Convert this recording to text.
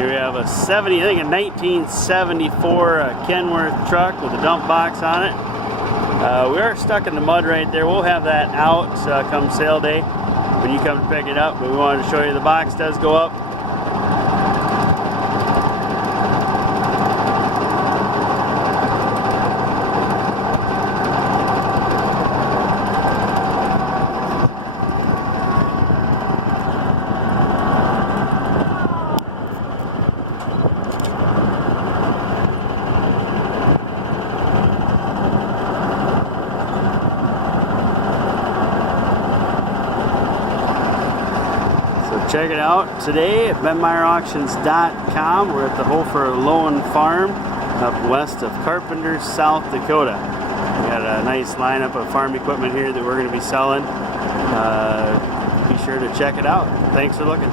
Here we have a 1974 Kenworth truck with a dump box on it. We are stuck in the mud right there. We'll have that out come sale day when you come to pick it up, but we wanted to show you the box does go up. Check it out today at BenMeyerAuctions.com. We're at the Hofer Loewn farm up west of Carpenter, South Dakota. We got a nice lineup of farm equipment here that we're going to be selling. Be sure to check it out. Thanks for looking.